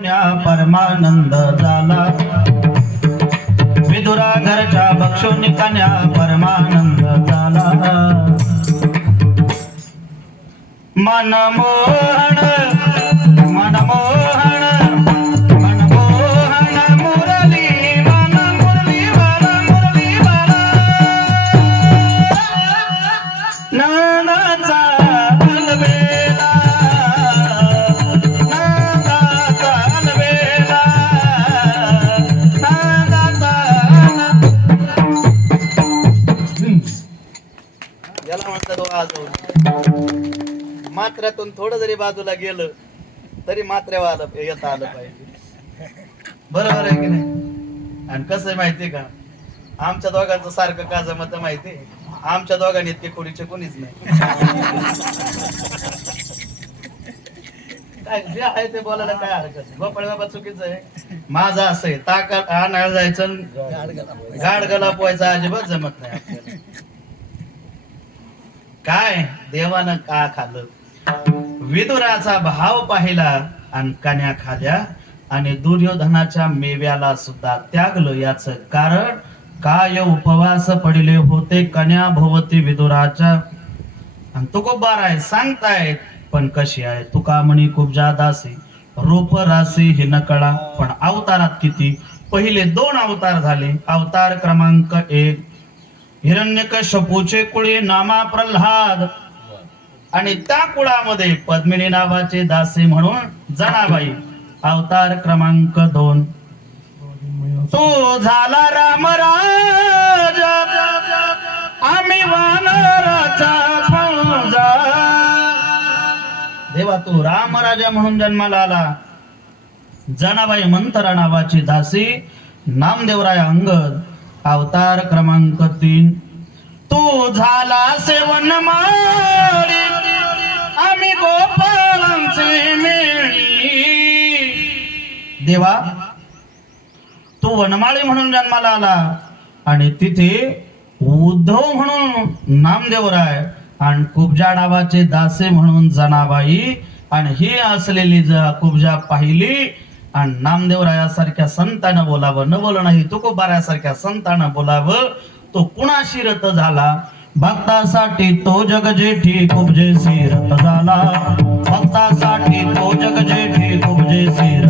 परमानंद झाला विदुरा घरच्या भक्षुनी कन्या परमानंद झाला मनमोहन मनमोहन मनमोहन मुरली वन मुरली वन मुरली वन नानाचा अलबेला नानाचा अलबेला नानाचा याला म्हणतात वाजवून मात्र्यातून थोडं जरी बाजूला गेलं तरी मात्र्यावर येता आलं पाहिजे. बरोबर आहे की नाही? आणि कसं आहे माहितीये का, आमच्या दोघांचं सारखं का जमत माहिती, आमच्या दोघांनी इतके खोडीचे कोणीच नाही. काय जे आहे ते बोलायला काय हरकत नाही. गोपाळ बाबा चुकीचं आहे, माझं असं आहे ताका आणायला जायचं गाड गला पोहायचा अजिबात जमत नाही आपल्याला. काय देवानं का खाल्लं, विदुराचा भाव पाहिला आणि कन्या खाल्या आणि दुर्योधनाच्या मेव्याला सुद्धा त्यागलं. याच कारण काय उपवास पडले होते कन्या भोवती विदुराच्या. आणि तुकोबार आहे सांगतायत पण कशी आहे तुका म्हणी कुब्जा दासी रूप रासी हे न कळा. पण अवतारात किती, पहिले 2 अवतार झाले. अवतार क्रमांक 1 हिरण्यकश्यपूचे कुळी नामा प्रल्हाद आणि त्या कुळामध्ये पद्मिनी नावाचे दासी म्हणून जनाबाई. अवतार क्रमांक 2 तो झाला रामराज आम्ही वानराचा फौजा. देवा तू रामराजा म्हणून जन्माला आला. जनाबाई मंथरा नावाची दासी नामदेवराय अंगद. अवतार क्रमांक 3 तू झाला सेवन माळी आम्ही गोपाळांचे मेळी. देवा तू वनमाळी म्हणून जन्माला आला आणि तिथे उद्धव म्हणून नामदेवराय आणि कुब्जा नावाचे दासे म्हणून जनाबाई. आणि ही असलेली कुब्जा पाहिली आणि नामदेवरायासारख्या संतानं बोलावं, न बोल नाही तुकोबारायासारख्या संतानं बोलावं. तो कुणाशी रथ झाला, भक्तासाठी तो जगजेठी कुब्जेसी रथ झाला. भक्तासाठी तो जगजेठी कुब्जेसी